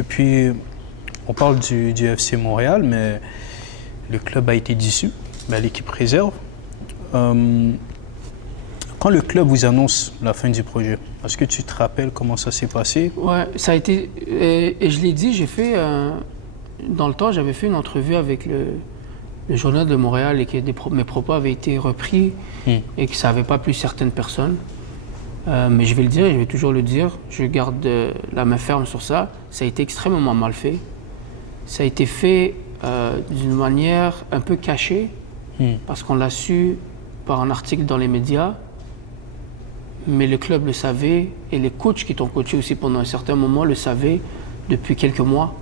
Et puis, on parle du FC Montréal, mais le club a été dissous, l'équipe réserve. Quand le club vous annonce la fin du projet, est-ce que tu te rappelles comment ça s'est passé? Ouais, ça a été. Et je l'ai dit, dans le temps, j'avais fait une entrevue avec le journal de Montréal et que mes propos avaient été repris et que ça n'avait pas plu certaines personnes. Mais je vais le dire et je vais toujours le dire. Je garde la main ferme sur ça. Ça a été extrêmement mal fait. Ça a été fait d'une manière un peu cachée parce qu'on l'a su par un article dans les médias. Mais le club le savait et les coachs qui t'ont coaché aussi pendant un certain moment le savaient depuis quelques mois.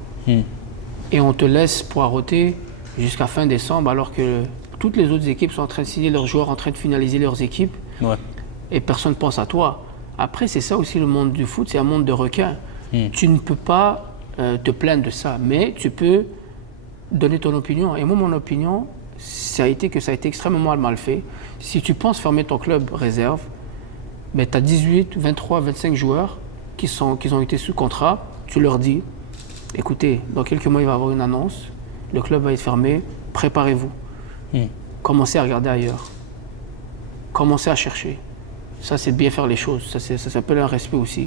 Et on te laisse poireauter jusqu'à fin décembre alors que toutes les autres équipes sont en train de signer leurs joueurs, en train de finaliser leurs équipes. Ouais. Et personne ne pense à toi. Après, c'est ça aussi le monde du foot, c'est un monde de requins. Tu ne peux pas te plaindre de ça, mais tu peux donner ton opinion. Et moi, mon opinion, ça a été extrêmement mal fait. Si tu penses fermer ton club réserve, tu as 18, 23, 25 joueurs qui ont été sous contrat. Tu leur dis, écoutez, dans quelques mois, il va y avoir une annonce, le club va être fermé, préparez-vous. Commencez à regarder ailleurs. Commencez à chercher. Ça, c'est bien faire les choses. Ça s'appelle un respect aussi.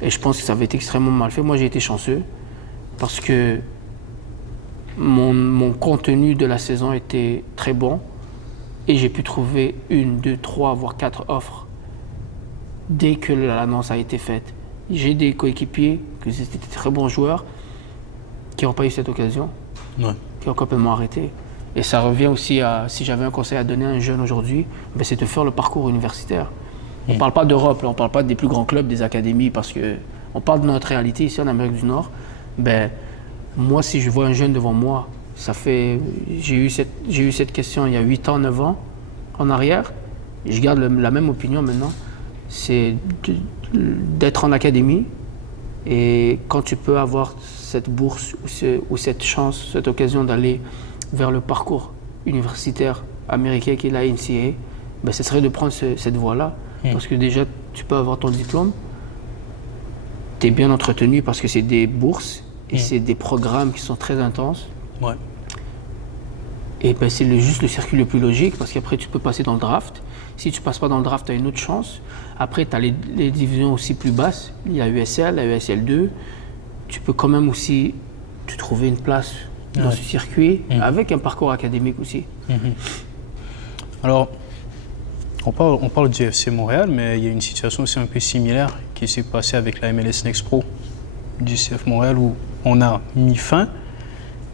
Et je pense que ça avait été extrêmement mal fait. Moi, j'ai été chanceux parce que mon contenu de la saison était très bon et j'ai pu trouver 1, 2, 3, voire 4 offres dès que l'annonce a été faite. J'ai des coéquipiers, qui étaient des très bons joueurs, qui n'ont pas eu cette occasion, qui ont complètement arrêté. Et ça revient aussi à, si j'avais un conseil à donner à un jeune aujourd'hui, c'est de faire le parcours universitaire. On ne parle pas d'Europe, on ne parle pas des plus grands clubs, des académies, parce qu'on parle de notre réalité ici en Amérique du Nord. Moi, si je vois un jeune devant moi, j'ai eu cette question il y a 8 ans, 9 ans en arrière, et je garde la même opinion maintenant, c'est d'être en académie, et quand tu peux avoir cette bourse ou cette chance, cette occasion d'aller vers le parcours universitaire américain qui est la NCAA, ce serait de prendre cette voie-là. Parce que déjà, tu peux avoir ton diplôme, tu es bien entretenu parce que c'est des bourses et c'est des programmes qui sont très intenses. Ouais. Et c'est juste le circuit le plus logique parce qu'après, tu peux passer dans le draft. Si tu ne passes pas dans le draft, tu as une autre chance. Après, tu as les divisions aussi plus basses. Il y a USL, la USL 2. Tu peux quand même aussi te trouver une place dans ce circuit avec un parcours académique aussi. Alors, on parle du FC Montréal, mais il y a une situation aussi un peu similaire qui s'est passée avec la MLS Next Pro du CF Montréal où on a mis fin.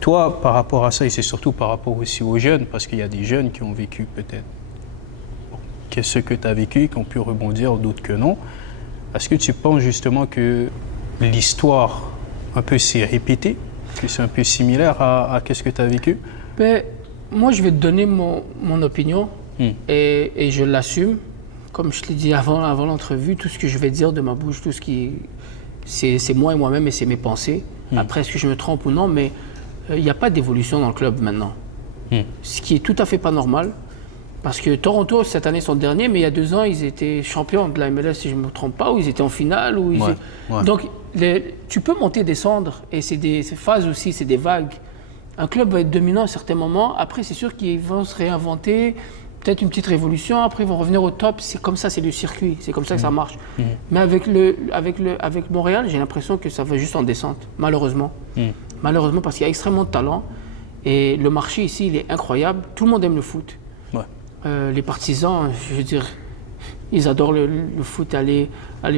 Toi, par rapport à ça, et c'est surtout par rapport aussi aux jeunes, parce qu'il y a des jeunes qui ont vécu peut-être ce que tu as vécu, qui ont pu rebondir, d'autres que non. Est-ce que tu penses justement que l'histoire un peu s'est répétée, que c'est un peu similaire à ce que tu as vécu? Moi, je vais te donner mon opinion et je l'assume. Comme je te l'ai dit avant l'entrevue, tout ce que je vais dire de ma bouche, tout ce qui c'est moi et moi-même et c'est mes pensées. Après, est-ce que je me trompe ou non, mais il n'y a pas d'évolution dans le club maintenant. Ce qui est tout à fait pas normal. Parce que Toronto, cette année, sont derniers, mais il y a 2 ans, ils étaient champions de la MLS, si je ne me trompe pas, ou ils étaient en finale. Donc, tu peux monter, descendre, et c'est des phases aussi, c'est des vagues. Un club va être dominant à un certain moment, après, c'est sûr qu'ils vont se réinventer, peut-être une petite révolution, après, ils vont revenir au top. C'est comme ça, c'est le circuit, c'est comme ça que ça marche. Mais avec Montréal, j'ai l'impression que ça va juste en descente, malheureusement. Malheureusement, parce qu'il y a extrêmement de talent, et le marché ici, il est incroyable. Tout le monde aime le foot. Les partisans, je veux dire, ils adorent le foot, aller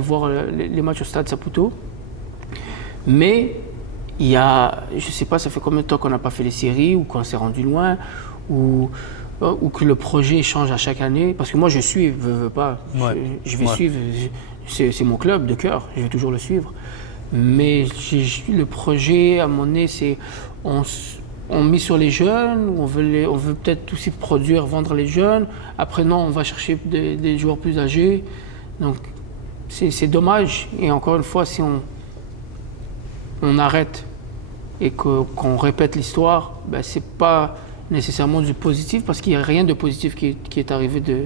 voir les matchs au stade Saputo. Mais il y a, je ne sais pas, ça fait combien de temps qu'on n'a pas fait les séries ou qu'on s'est rendu loin ou que le projet change à chaque année. Parce que moi, je suis, veux pas, je vais suivre, c'est mon club de cœur, je vais toujours le suivre. Mais le projet, à mon nez, c'est on mise sur les jeunes, on veut peut-être aussi produire, vendre les jeunes. Après, non, on va chercher des joueurs plus âgés. Donc, c'est dommage. Et encore une fois, si on arrête et qu'on répète l'histoire, c'est pas nécessairement du positif parce qu'il n'y a rien de positif qui est arrivé de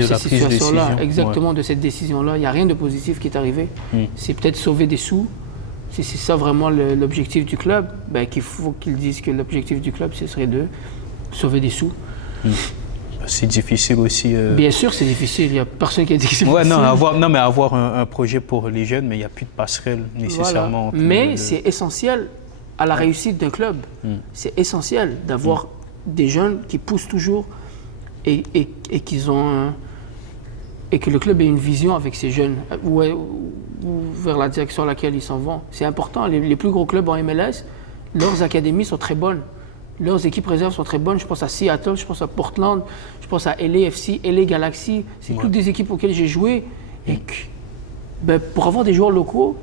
cette situation-là. Exactement, de cette décision-là. Il n'y a rien de positif qui est arrivé. C'est peut-être sauver des sous, si c'est ça vraiment l'objectif du club, ben, qu'il faut qu'ils disent que l'objectif du club, ce serait de sauver des sous. C'est difficile aussi. Bien sûr, c'est difficile. Il n'y a personne qui a dit que c'est Ouais, difficile. mais avoir un projet pour les jeunes, mais il n'y a plus de passerelle nécessairement. Voilà. Mais c'est essentiel à la réussite d'un club. C'est essentiel d'avoir des jeunes qui poussent toujours et que le club ait une vision avec ces jeunes ou vers la direction à laquelle ils s'en vont. C'est important. Les plus gros clubs en MLS, leurs académies sont très bonnes. Leurs équipes réserves sont très bonnes. Je pense à Seattle, je pense à Portland, je pense à LAFC, LA Galaxy. C'est toutes des équipes auxquelles j'ai joué. Et pour avoir des joueurs locaux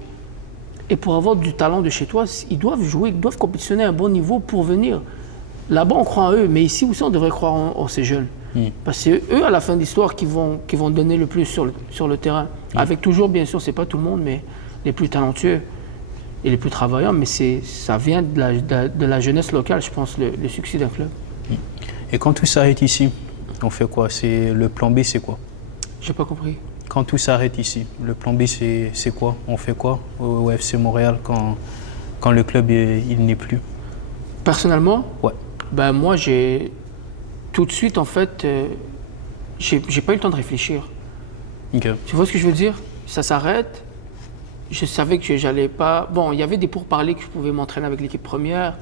et pour avoir du talent de chez toi, ils doivent jouer, ils doivent compétitionner à un bon niveau pour venir. Là-bas, on croit en eux, mais ici aussi, on devrait croire en ces jeunes. Parce que c'est eux, à la fin de l'histoire, qui vont donner le plus sur le terrain. Avec toujours, bien sûr, c'est pas tout le monde, mais les plus talentueux et les plus travailleurs. Mais ça vient de la jeunesse locale, je pense, le succès d'un club. Et quand tout s'arrête ici, on fait quoi? Le plan B, c'est quoi? J'ai pas compris. Quand tout s'arrête ici, le plan B, c'est quoi? On fait quoi au FC Montréal quand le club il n'est plus? Personnellement? Ouais. Ben, moi, tout de suite, en fait, j'ai pas eu le temps de réfléchir. Okay. Tu vois ce que je veux dire? Ça s'arrête. Je savais que j'allais pas... Bon, il y avait des pourparlers que je pouvais m'entraîner avec l'équipe première.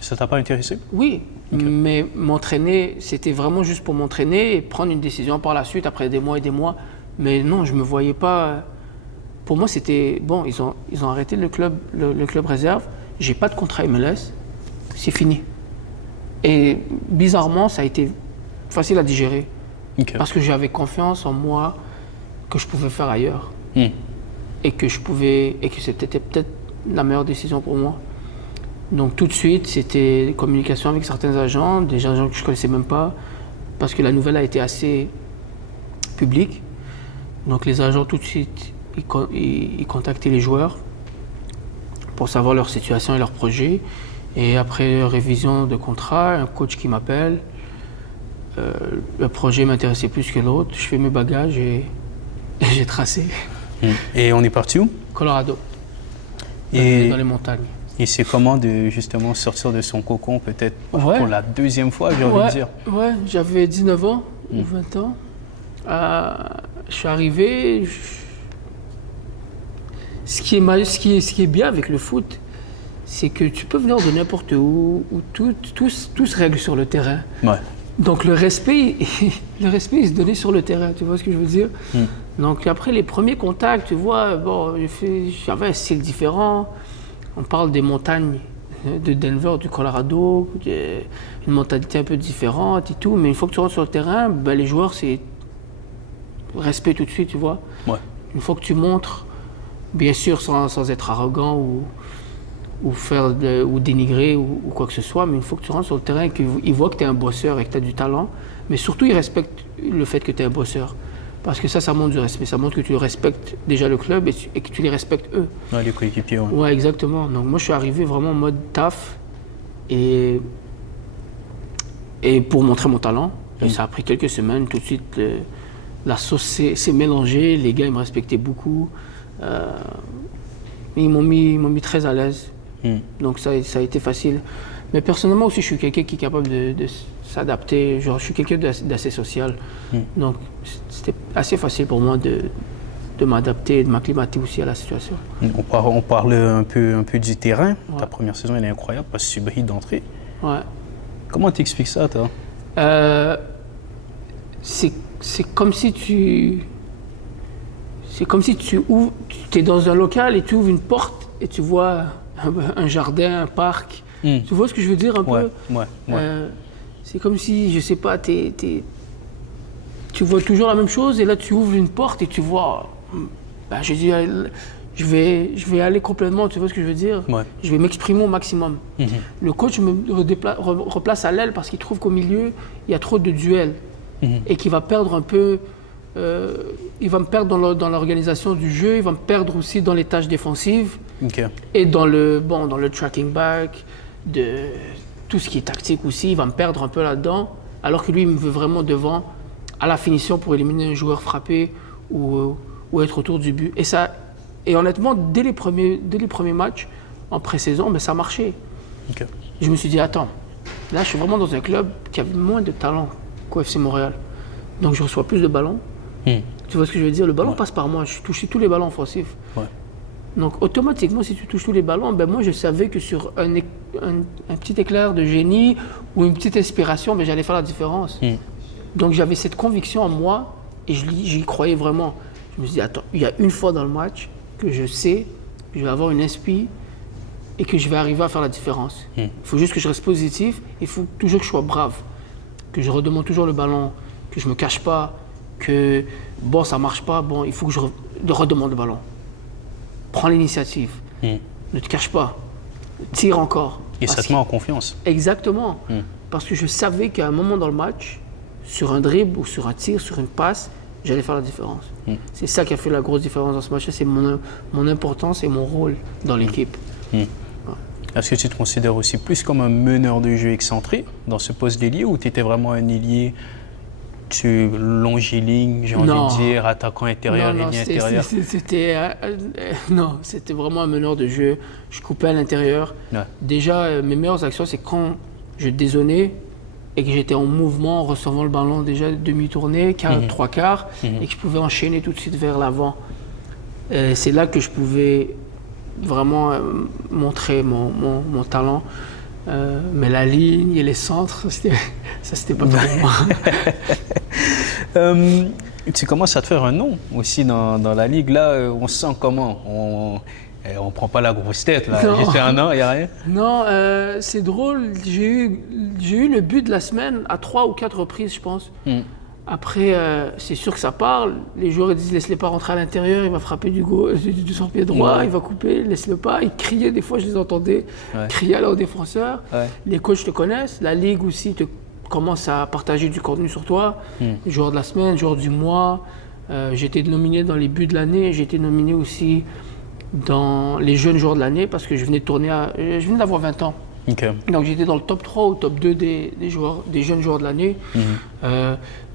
Ça t'a pas intéressé? Oui, mais m'entraîner, c'était vraiment juste pour m'entraîner et prendre une décision par la suite, après des mois et des mois. Mais non, je me voyais pas... Pour moi, c'était... Bon, ils ont arrêté le club réserve. J'ai pas de contrat MLS. C'est fini. Et bizarrement, ça a été facile à digérer. Okay. Parce que j'avais confiance en moi que je pouvais faire ailleurs. Et que c'était peut-être la meilleure décision pour moi. Donc tout de suite, c'était communication avec certains agents, des agents que je ne connaissais même pas, parce que la nouvelle a été assez publique. Donc les agents, tout de suite, ils contactaient les joueurs pour savoir leur situation et leur projet. Et après révision de contrat, un coach qui m'appelle, le projet m'intéressait plus que l'autre, je fais mes bagages et j'ai tracé. Et on est parti où? Colorado, dans les montagnes. Et c'est comment de justement sortir de son cocon, peut-être pour la deuxième fois, j'ai envie de dire? Ouais, j'avais 19 ans ou 20 ans. Je suis arrivé. Ce qui est bien avec le foot, c'est que tu peux venir de n'importe où tout se règle sur le terrain. Ouais. Donc le respect, il se donnait sur le terrain, tu vois ce que je veux dire? Donc après les premiers contacts, tu vois, bon, j'avais un style différent. On parle des montagnes de Denver, du Colorado, une mentalité un peu différente et tout. Mais une fois que tu rentres sur le terrain, ben, les joueurs, c'est respect tout de suite, tu vois? Ouais. Une fois que tu montres, bien sûr sans être arrogant ou dénigrer ou quoi que ce soit, mais une fois que tu rentres sur le terrain et qu'ils voient que tu es un bosseur et que tu as du talent, mais surtout ils respectent le fait que tu es un bosseur. Parce que ça montre du respect, ça montre que tu respectes déjà le club et que tu les respectes eux. Ouais, les coéquipiers, ouais. Ouais, exactement. Donc moi je suis arrivé vraiment en mode taf et pour montrer mon talent. Et ça a pris quelques semaines, tout de suite la sauce s'est mélangée, les gars ils me respectaient beaucoup. Ils m'ont mis très à l'aise. Donc ça a été facile. Mais personnellement aussi, je suis quelqu'un qui est capable de s'adapter. Genre, je suis quelqu'un d'assez social. Donc c'était assez facile pour moi de m'adapter, de m'acclimater aussi à la situation. On parle un peu du terrain. Ouais. Ta première saison, elle est incroyable parce que tu brilles d'entrée. Ouais. Comment t'expliques ça, toi? C'est comme si tu... C'est comme si tu es dans un local et tu ouvres une porte et tu vois un jardin, un parc. Tu vois ce que je veux dire un peu? Ouais. C'est comme si, je sais pas, tu vois toujours la même chose et là tu ouvres une porte et tu vois... Ben, je dis, je vais aller complètement, tu vois ce que je veux dire? Ouais. Je vais m'exprimer au maximum. Le coach me replace à l'aile parce qu'il trouve qu'au milieu, il y a trop de duels et qu'il va perdre un peu... il va me perdre dans l'organisation du jeu, il va me perdre aussi dans les tâches défensives et dans le tracking back, de tout ce qui est tactique aussi, il va me perdre un peu là-dedans, alors que lui, il me veut vraiment devant, à la finition pour éliminer un joueur frappé ou être autour du but. Et ça Et honnêtement, dès les premiers matchs en pré-saison, ça marchait. Ok. Je me suis dit, attends, là, je suis vraiment dans un club qui a moins de talent qu'au FC Montréal. Donc, je reçois plus de ballons. Tu vois ce que je veux dire? Le ballon passe par moi. Je touchais tous les ballons offensifs. Ouais. Donc, automatiquement, si tu touches tous les ballons, moi, je savais que sur un petit éclair de génie ou une petite inspiration, j'allais faire la différence. Donc, j'avais cette conviction en moi et j'y croyais vraiment. Je me suis dit, attends, il y a une fois dans le match que je sais que je vais avoir une inspi et que je vais arriver à faire la différence. Il faut juste que je reste positif, il faut toujours que je sois brave, que je redemande toujours le ballon, que je ne me cache pas, que ça ne marche pas, il faut que je redemande le ballon. Prends l'initiative, ne te cache pas, tire encore. Et ça te met en confiance. Exactement, parce que je savais qu'à un moment dans le match, sur un dribble ou sur un tir, sur une passe, j'allais faire la différence. C'est ça qui a fait la grosse différence dans ce match-là, c'est mon importance et mon rôle dans l'équipe. Est-ce que tu te considères aussi plus comme un meneur de jeu excentré dans ce poste d'ailier ou tu étais vraiment un ailier longiligne, j'ai envie de dire, attaquant intérieur, ligne intérieure? C'était vraiment un meneur de jeu. Je coupais à l'intérieur. Ouais. Déjà, mes meilleures actions, c'est quand je dézonnais et que j'étais en mouvement, en recevant le ballon déjà demi-tournée, trois quarts, et que je pouvais enchaîner tout de suite vers l'avant. C'est là que je pouvais vraiment montrer mon talent. Mais la ligne et les centres, c'était pas pour moi. Tu commences à te faire un nom aussi dans la ligue. Là, on se sent comment? On prend pas la grosse tête, là. J'ai fait un an, il n'y a rien? Non, c'est drôle. J'ai eu le but de la semaine à 3 ou 4 reprises, je pense. Après, c'est sûr que ça parle. Les joueurs disent laisse-le pas rentrer à l'intérieur, il va frapper du son pied droit, il va couper, laisse-le pas. Ils criaient, des fois je les entendais crier là aux défenseurs. Les coachs te connaissent, la ligue aussi commence à partager du contenu sur toi. Joueur de la semaine, joueur du mois. J'ai été nominé dans les buts de l'année, j'ai été nominé aussi dans les jeunes joueurs de l'année parce que je venais d'avoir 20 ans. Okay. Donc j'étais dans le top 3 ou top 2 des jeunes joueurs de l'année.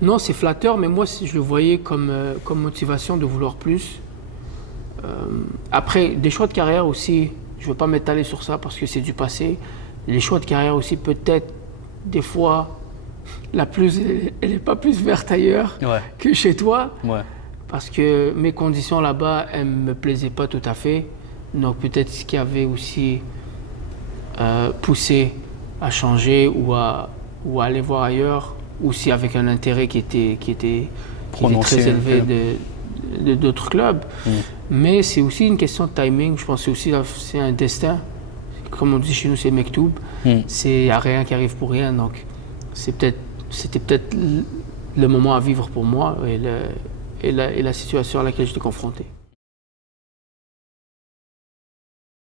Non, c'est flatteur, mais moi je le voyais comme motivation de vouloir plus. Après, des choix de carrière aussi, je ne veux pas m'étaler sur ça parce que c'est du passé. Les choix de carrière aussi, peut-être, des fois, elle n'est pas plus verte ailleurs que chez toi. Parce que mes conditions là-bas, elles ne me plaisaient pas tout à fait. Donc peut-être ce qui avait aussi poussé à changer ou à aller voir ailleurs, aussi avec un intérêt qui était très élevé d'autres clubs. Mais c'est aussi une question de timing. Je pense que c'est un destin. Comme on dit chez nous, c'est Mektoub. Il n'y a rien qui arrive pour rien. Donc c'était peut-être le moment à vivre pour moi et la situation à laquelle j'étais confronté.